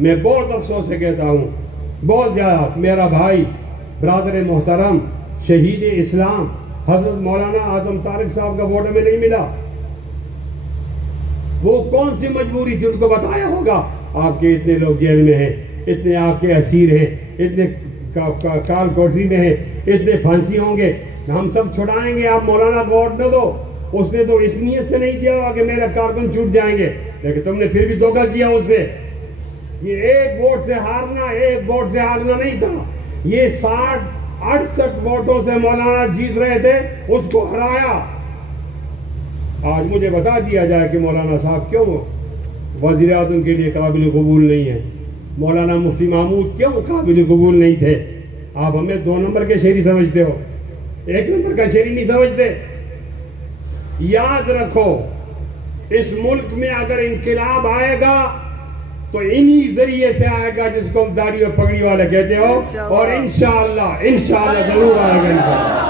میں بہت افسوس سے کہتا ہوں، بہت زیادہ، میرا بھائی برادر محترم شہید اسلام حضرت مولانا اعظم طارق صاحب کا ووٹ ہمیں نہیں ملا۔ وہ کون سی مجبوری تھی، ان کو بتایا ہوگا آپ کے اتنے لوگ جیل میں ہیں، اتنے آپ کے اسیر ہیں، اتنے کال کوٹری میں ہیں، اتنے پھانسی ہوں گے، ہم سب چھڑائیں گے، آپ مولانا کو ووٹ نہ دو۔ اس نے تو اس نیت سے نہیں کیا ہوا کہ میرے کارکن چھوٹ جائیں گے، لیکن تم نے پھر بھی دھوکہ کیا اس سے۔ یہ ایک ووٹ سے ہارنا نہیں تھا، یہ 68 ووٹوں سے مولانا جیت رہے تھے، اس کو ہرایا۔ آج مجھے بتا دیا جائے کہ مولانا صاحب کیوں وزیر اعظم کے لیے قابل قبول نہیں ہے، مولانا مفتی محمود کیوں قابل قبول نہیں تھے۔ آپ ہمیں 2 نمبر کے شہری سمجھتے ہو، 1 نمبر کا شہری نہیں سمجھتے۔ یاد رکھو، اس ملک میں اگر انقلاب آئے گا تو انہی ذریعے سے آئے گا جس کو داڑھی اور پگڑی والے کہتے ہو، اور انشاءاللہ ضرور آئے گا انشاءاللہ۔